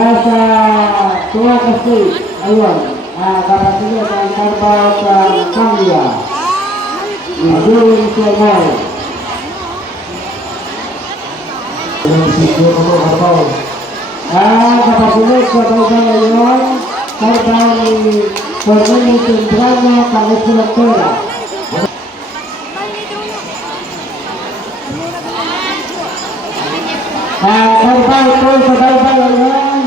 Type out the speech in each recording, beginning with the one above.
mula sa Tuaca State. Ayun, kapasilyo ng Carabao sa Cambia. Yung Sumay. Kapasilyo sa Baybang ngayon, Carabao ni Fernando Temprano, Pangasinan. Carabao po sa Baybang ngayon,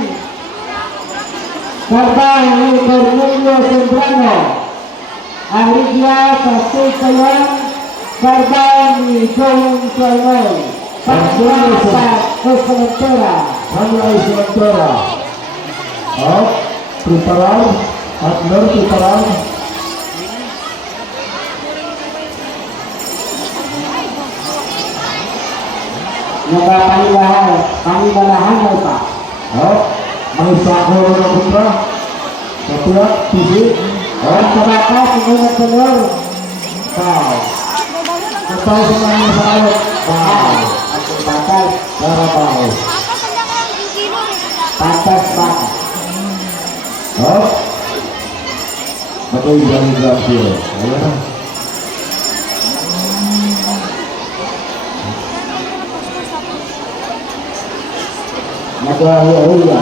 Carabao ni Cornelio Sembrano. Arigya sa State Sayan, Carabao ni Joel Suarez. Pagkakita sa Costa Hamlay Selectora. Preparar, Adler preparar. Pangibalahan ay pa. May sako na putra. Kapila, pisi. Sa bata, sinulat sa lor. Foul. Kapal sa mga salot. Foul. Batas. Carabao. Batas bata. Ako'y Johnny Garcia. Ayan na. Nag-ahuya.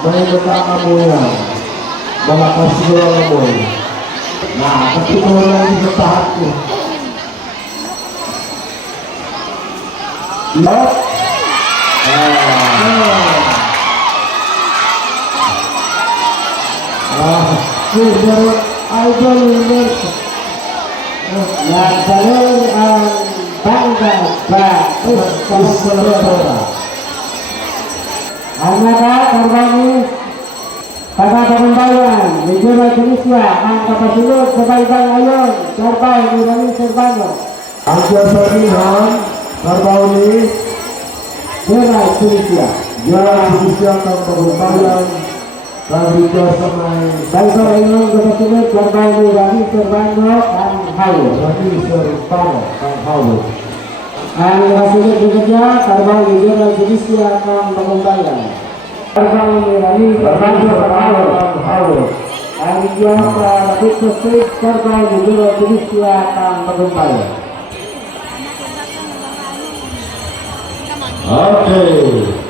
May nagkakamuyan. Malakas siguro ang amoy. Nakakatulong lang sa tahat ko. Lock. Pero idol ulit. Nagbalon ang bangga ba? Ang naka, Carabao Pagkakarambayan, Regional Tunisia, ang kapasilod sa Baybang ngayon, Carabao ni Ramil Servano. Ang kasabihan, Carabao ni Regional Tunisia. Diyan Tunisia ng pagbabayan dari sa may Baybang ngayon, kapasilod, Carabao ni Ramil Servano, ang Howard. Ramil Servano ang Howard. Ang kapasilod juga niya, Carabao ni Regional Tunisia ng pagbabayan. Carabao ni Ramil Servano, ang Howard. Ang iyong Picture Street, Carabao ni Regional Tunisia ng pagbabayan. Okay.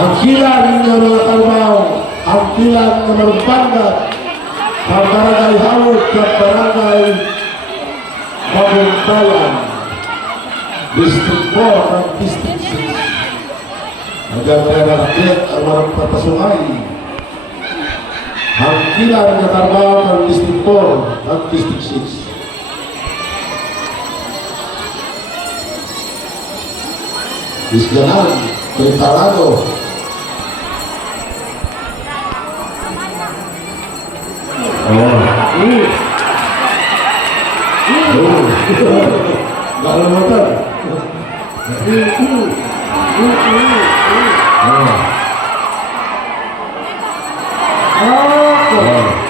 Ang kilan ng mga Carabao, ang kilan ng mga Bangat, ang barangay Howard sa barangay Mabuntayan, District 4 at District 6. Hanggang kaya nakakit ang mga patasungay. Ang kilan ng Carabao ng District 4 at District 6. Isganan, preparado. Gak motor.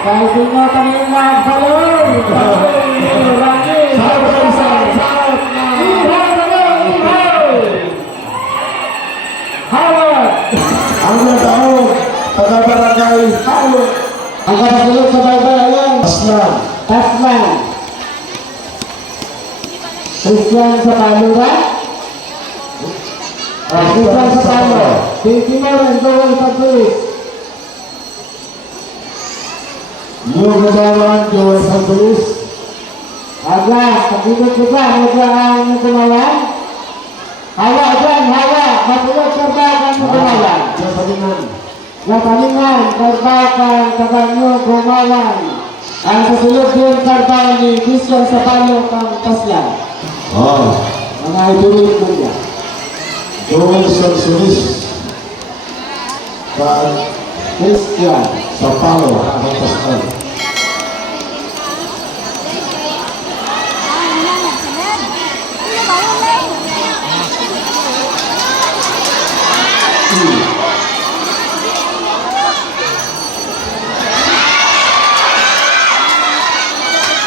Kasi mo kami nagbalon. Ang nataon, taga-barangay Howard. Ang kapasilod sa Baybayan, Tasman. Christian sa Palura. Christian sa Palura. Timor and Joel Pagpulis. New Gadawan, Joel Santulis. Aglas, pagdudot ko ba, medyo ang kumawan. Hawa dyan, hawa. Matulog ka ba ang kumawan? Natalingan, karbakan, kabanyo, gumawan. Ang kasulog din, karbakan ni Christian sa Palo, kang Taslan. Mga ibulit mo niya. Joel Santulis. Christian. Sa Palo, ang Tasman.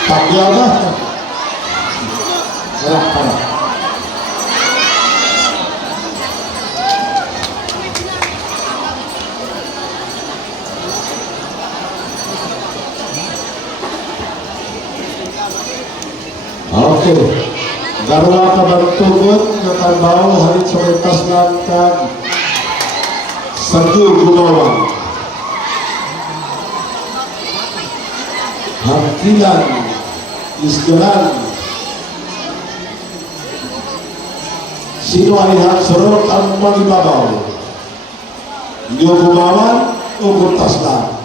Takya na. Tara. Okay. Darwa ka bagtugon nga trabaho halit sa may taslan kag Sagyo Gumawan. Hangkilan, Isgalan. Sino ay surot ang magibabaw? Nyo Gumawan o Taslan?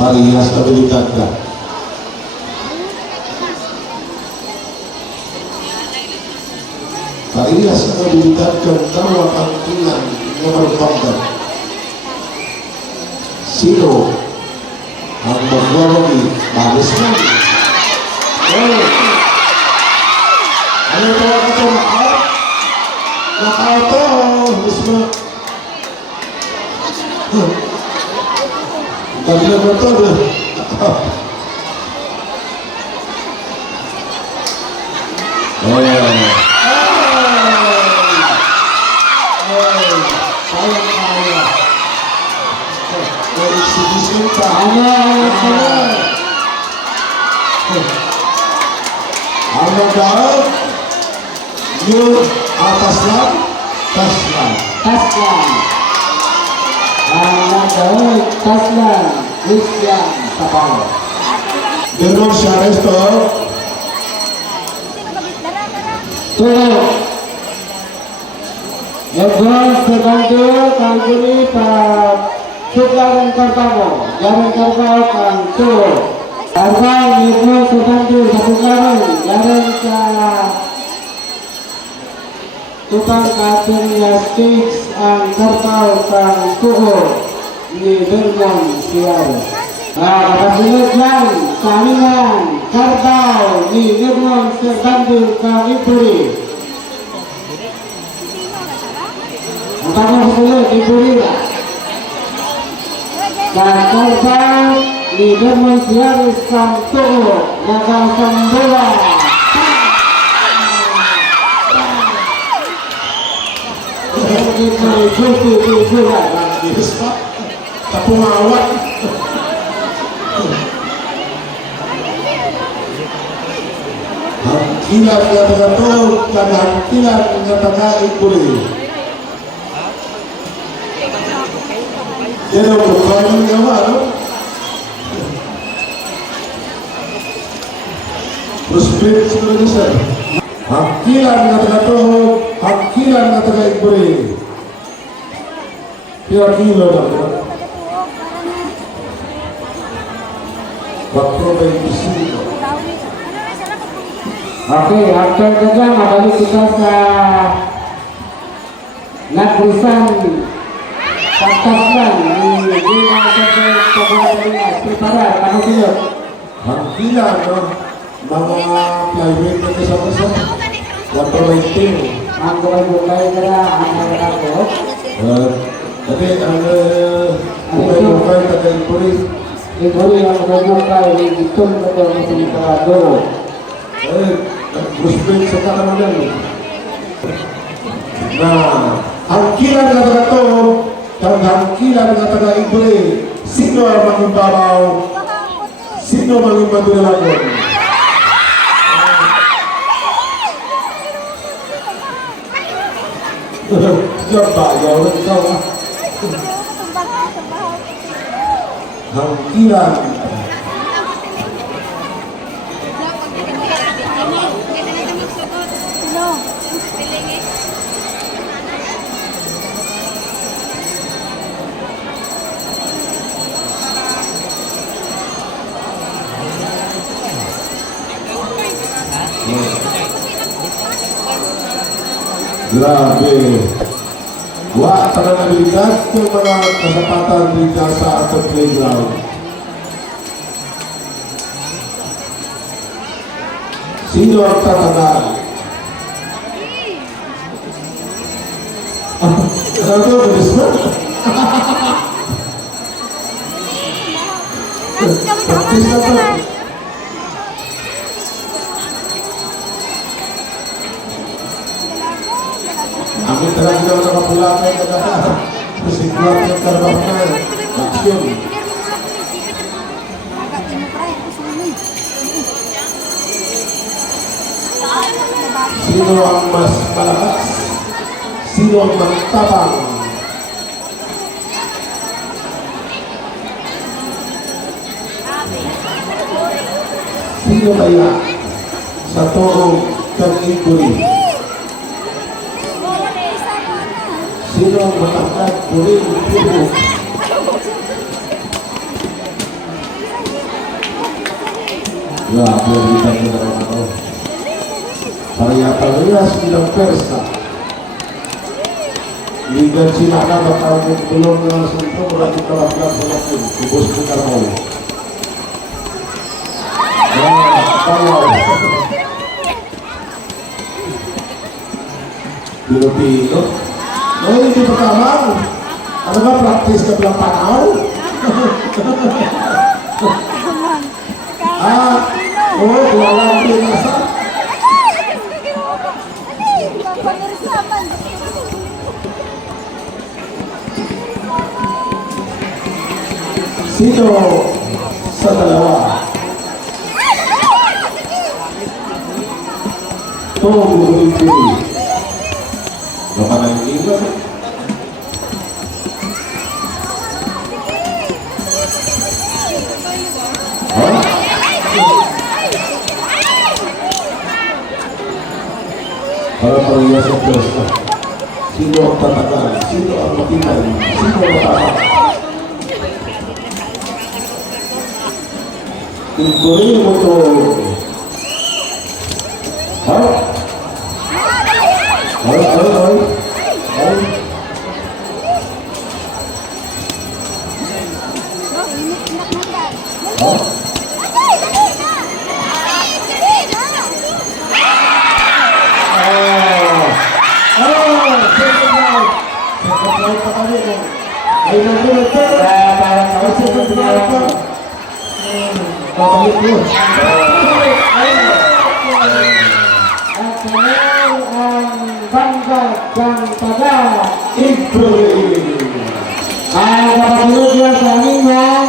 Parehas abilidad ka. Parehas abilidad ka daw ang tingnan na marupagdan. Sino ang magwawagi? Balis mo. Oh. Ano ito ako ito? Knockout? Knockout to. Mismo. Dali na ba ito? Kaya. Exhibition pa. Ang nagdaan, yung atas lang, tas lang. Taslan, Christian Sabalo. Ganon siya resto. Tulo. Lebron Segundo, Kangkuni, Sugaren Kartabo, Jaren Kartabo, Kang Tulo. Arbal, Lebron Segundo, Sugaren, Jaren ka tukang katingnya stage ang Kartabo, Kang Tulo ni Vermont Siaro. Kasunod yan, Samingan, Kartabo ni Vermont Segundo, Kang Ipuri. Ang tanong susunod, Ipuri na. Kartabo ni Vermont Siaro, Kang Tulo, Nagasambola. Yes pa. Tapungawat. Hangkilan nga taga-to, hangkilan nga taga-ikuli. Yan ang bukanan nga ba, no? Prospect siguro niya, sir. Hangkilan nga taga-to, hangkilan nga taga-ikuli. Pira kilo na ba? 4.25. Oke, after kerja kembali kita ke Nagrisan Pakistan di Prepara, kamu dulu. Hangkilan, no? Mga flyweight na kasama-sa. 4.20. Ang buhay kira ang ako. Tapi bukan taga-ikuli. Iburi yang buhay itu betul masih terado. Prospect sa kakamanan. Nah, hangkilan nga taga-to, hangkilan nga taga-ikuli. Sino ang maging Sino maging madulalagon? Diyan ba? Yaw na ikaw, ha? Hangkilan. Grabe. Wa, taga-abilidad ng mga kasapatan dito sa ating playground. Sino ang tatagal? Ronaldo, bilis mo. Practice na to. Ang talaga daw nakapulatan na kasi kuwag yung karabang na aksyon. Sino ang mas malakas? Sino ang magtabang? Sino kaya sa toong tag-ikuri? Sino ang matangkad kuling puno? Grabe ang litan nila ng ano. Pariyatan nila silang persa. Ligan sila na baka ang tulong ng sunto mula di kalaplan sa lakin. Kubos ni Carmol. Payaw. Pilipino. No, hindi pa tamang. Ano ba, practice ka bilang panaw? Oo, walang pinasa. Sino sa dalawa? Tumuling-tuloy. Baka na yung iba. Para parehas ang pwesto. Sino ang tatagal? Sino ang matibay? Sino ang matapang? Ikurin mo ito. Ha? Ay. Ay, nandun ito. Parang second round pa. Babalik mo. At ngayon ang Banggat ng Taga. Ikurin. Ay, kapasunod yan sa amin yan.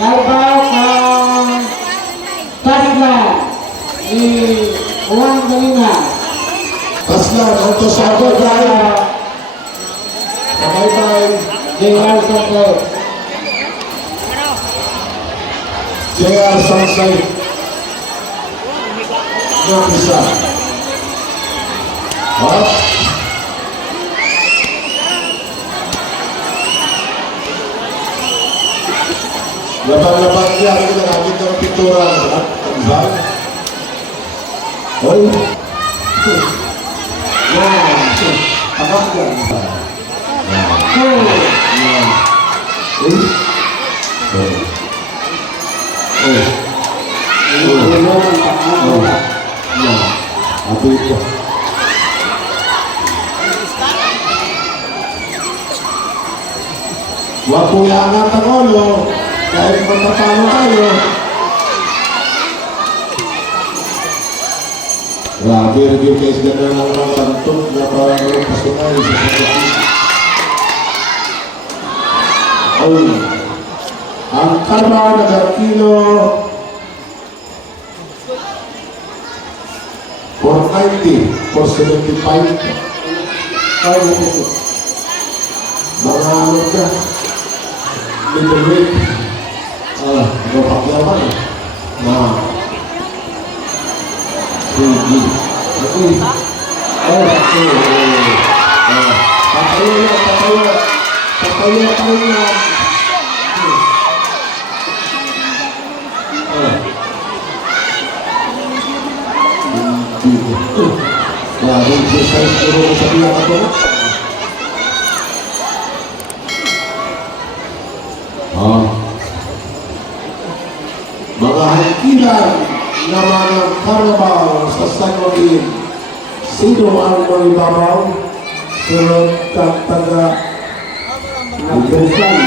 Karbaw ang Tasla ni Juan Galina. Taslan, Antosado, dahil. Bye-bye. J.R. Sanchez. J.R. Sanchez. Yung isa. Ha? Laban-laban niya. Ano na natin ng pintura? Ang bag? Hoy. Yan. Anak yan. Huwag po iangat ang ulo kahit matatalo tayo. Grabe, review case ganda ng mga kantong na parang pasunay sa pagkakas. Ang karma na Garkino 490, 475. Mga ano ka, middleweight. Napakyaman. Sige. Okay. Patayo yan. Grabe, exercise puro ko sa biyak ako. Mga hangkilan na mga Carabao sa San Joaquin. Sino ang manibabaw sunod kang taga Nagbusan.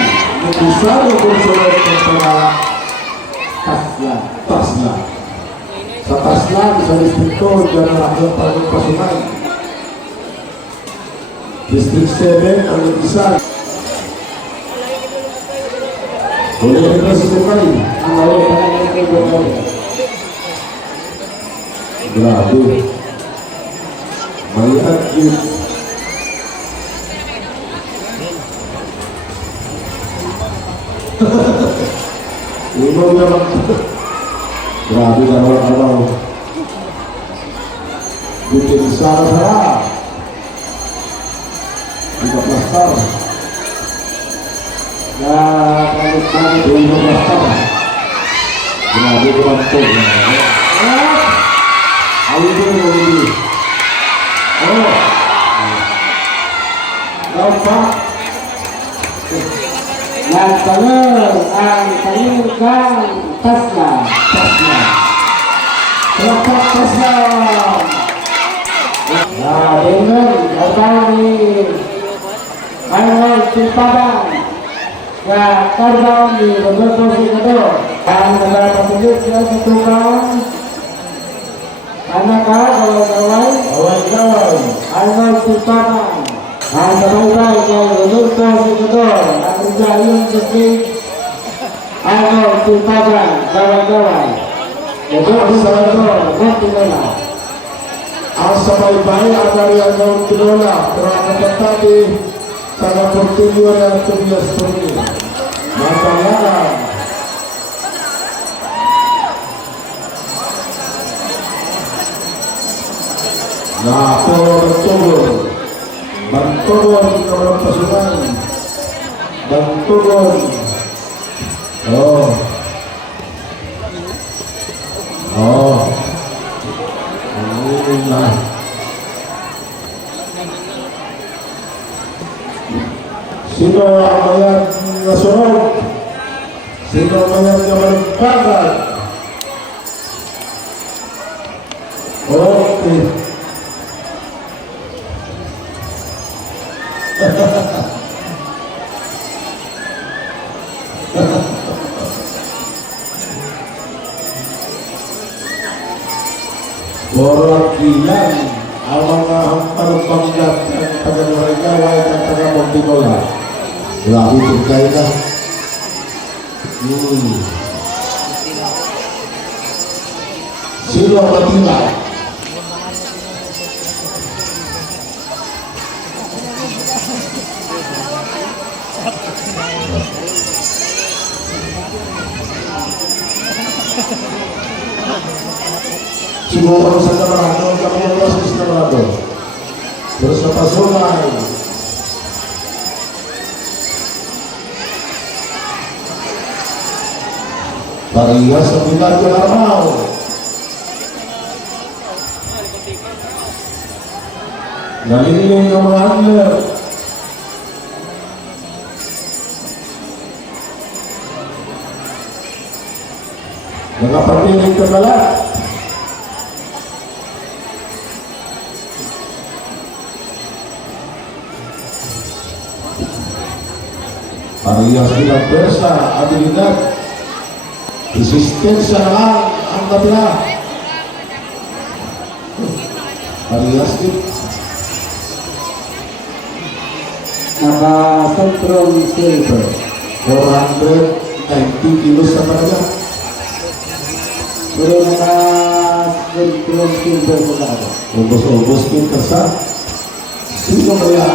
Nagbusan o kung sunod kang taga Tasla. Tasla. Sa Tasla, sa distrito, dyan ang aking pagpapasunan. District 7 ang nag-isa. Huli na si Bukay. Ang awal pa lang yung kaibigan. Grabe. May at-yun. Uno naman. Grabe na araw-araw. Bikin sarap-sarap. Tiga plastar. Na balik-balik. Tiga plastar. Grabe ko lang ito. Ayun ko mo hindi. Oh. Dapat. Nagtalon ang kanilang Tasla. Tasla. Dapat Tasla. Dengan datang ni Arnold Simpadan dan terbang di beberapa kedua dan negara tersebut dia setukang anak kawan-kawan Arnold Simpadan dan sebaik-baik yang beberapa kedua akan jalur sedikit Arnold Simpadan kawan-kawan beberapa kedua bertinggal. Ang sabay-bay dari ang tinola pero ang kapatid taga Portillo ng Tobias Torni Matanganan na Bantugon di kawalang pasukan Bantugon Sino ang mayat na sunod? Sino ang mayat na malagpagan? Okay. Borakilan ang mga panumpanggat ng taga-Marigaway at taga-Montinola. Grabe tingkay na. Sino ang matinay? Siguro sa kamarado, kami ang proses na marado. Pero sa pasulay, parehas sa pilat yung araw. Naliling ang mga handler. Nakapapiling ka pala. Parehas bilang persa, abilidad, resistensya lang ang natira. Parehas din. Naka-Centrum Silver 490 kilos sa talaga. pero naka-Centrum Silver sa kada. Ubos-ubos din kasa. Sino kaya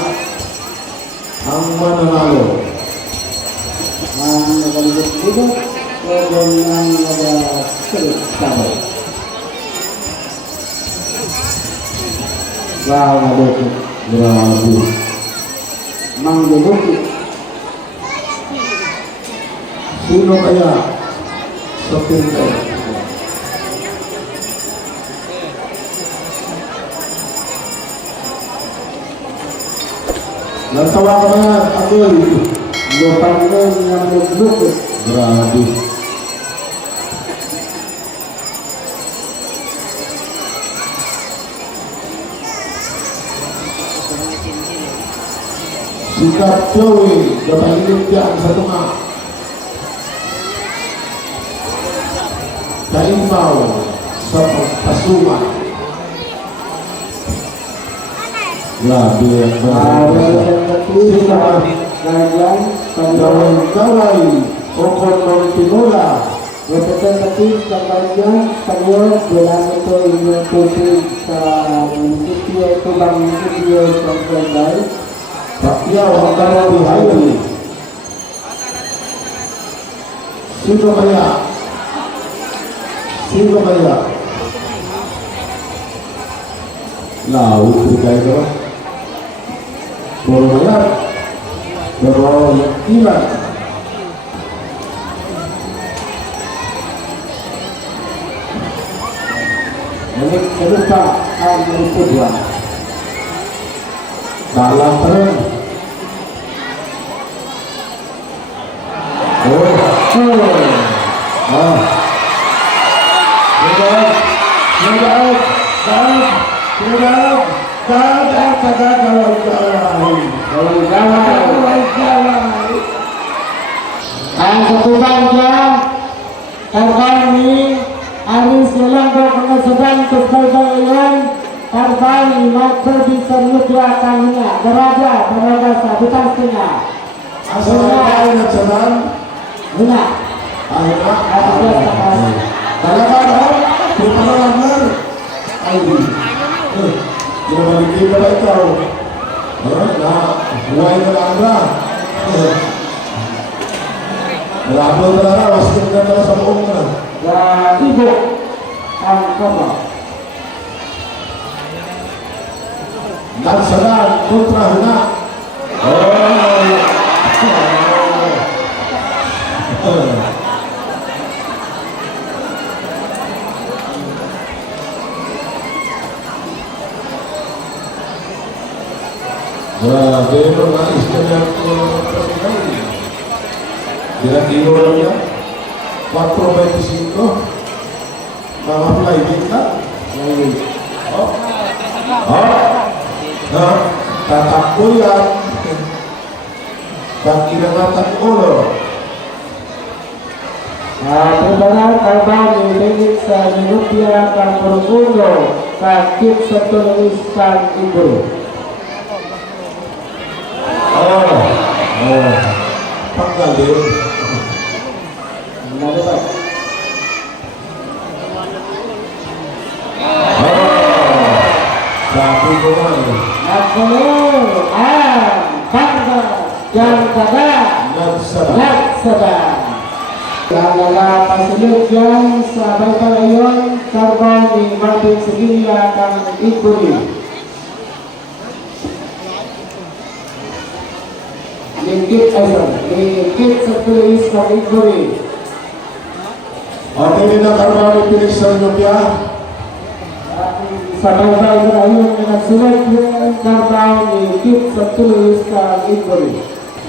ang mananalo? Ang nagaligot-ligot o ang nag-salit-sabay. Wow, nabukit. Grabe. Mangbubukit. Sino kaya sa pinto? Nagtawa ka na, Akoy. Lupang ng bukit. Grabe. Sikap Joey, gabahilit yan sa tunga. Kaimaw sa pagpasuman. Grabe ang Gaway o Kontinula. Representative ng Guardian, Spanyol, Delano inyong tubig sa munisipyo, Tubang munisipyo sa Quezon. Pacquiao ang Gaway Highway. Sino kaya? Sino kaya? Laut berkait apa? Puro mayat. Pero yang ilan. Menit kedua ang kedua. Dalam terus. Ang ketubang dia korban ini Aris Selanggo pengesadan kesalahan korban maka bisa menyediakan deraja sabutan setengah. Asal ada jalan. Benar. Talaga preparalan ay balik kita ba ikaw? Na huwag na lang ba? Malabo na lang, wasip na lang sa buong na. Ibu ang kama. Nagsalan kontra huna. Pero nais ka niya kira-kira lang niya 4.25 mga fly din ka tatakbo yan pag inangatan ulo Perbangan korban diligit sa Nubia kang Perguno sakit setuliskan ibu. pagkalim Dapat. sabi ko nga Aku bangga yang kada sedang. Yang adalah pasilip yang sahabat kalian korban di mati segini akan ikut. Lingkit setulis kang ikut. Oke, kita karena dipilih selanjutnya Sahabat kalian dengan sulit korban lingkit setulis kang ikut.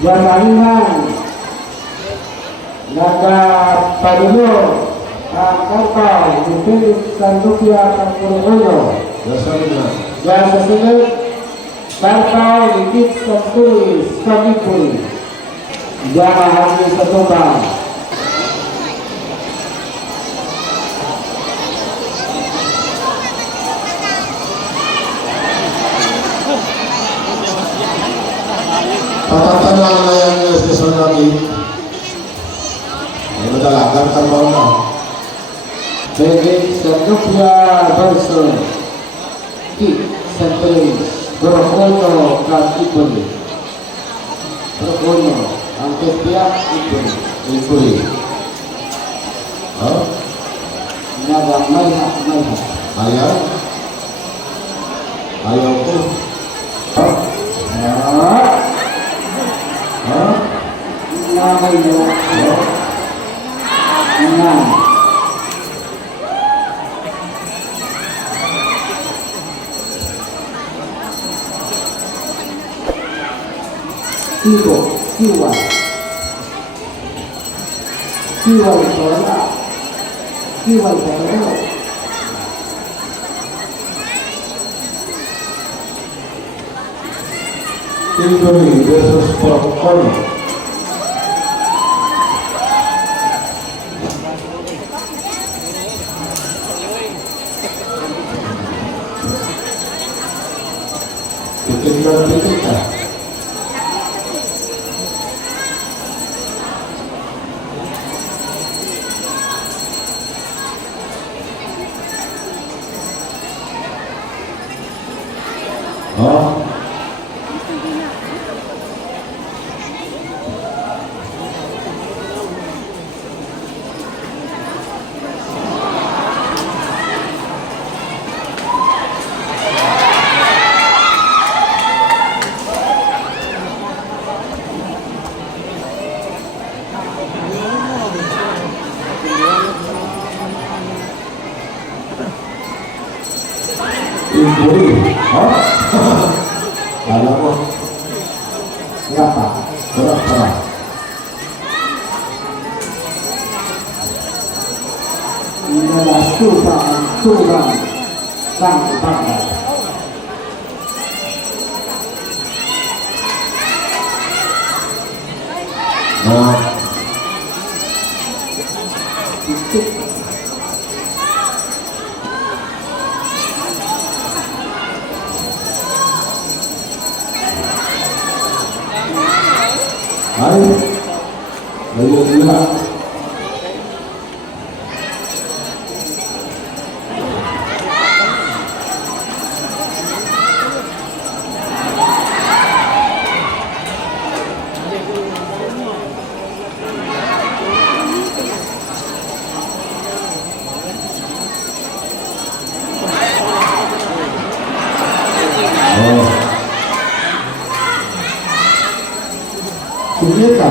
Jamanan Naga Padulo korban dipilih Nubia kang Perguno. dasarnya Dan sesudah Karpal dikit setulis kami pun jangan habis setubang. tatatan lang na yan station natin ay madalagan karbaw na Bagi Nubia versus Kit setulis Perguno kami pun Perguno ang ketiak itu ikuli naga mayhak ayaw ayaw ko Kiwai Injury versus Porcon. Titik ah. Oh. Injury. Oh. Alam mo. Berapa? Berapa? Ini adalah Subang Sang Utama. Nah, Titik ayo. Ayo lihat. Oh. Sugita.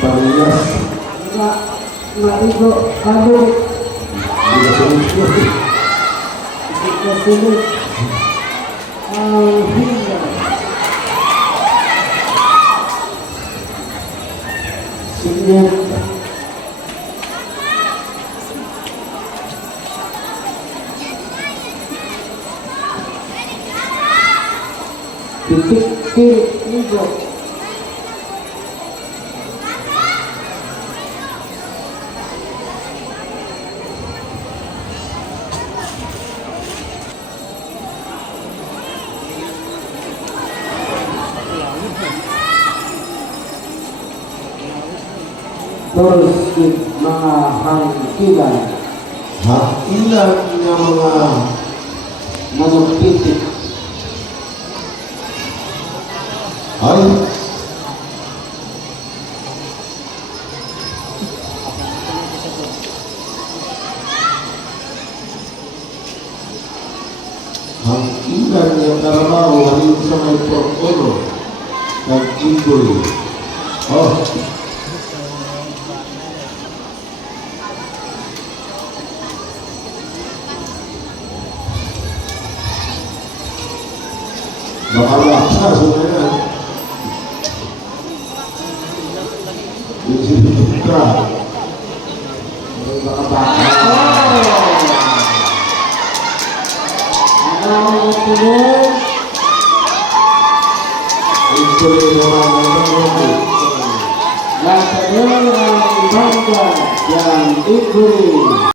Parias. Nggak itu kabur Tidak sulit. Titiknya sulit. Hingga Sigit. titik kiri hijau. Terus mga hangkilan Hakilan ng mga manugpitik ay hakilan yang trabaho halin sa may portfolio nag-injury. Oh, bahala sa sumayan. Yung sinipitra. baka baka. Ang tuloy. Injury naman ang trabaho. Yang kedua Ibanda yang diberi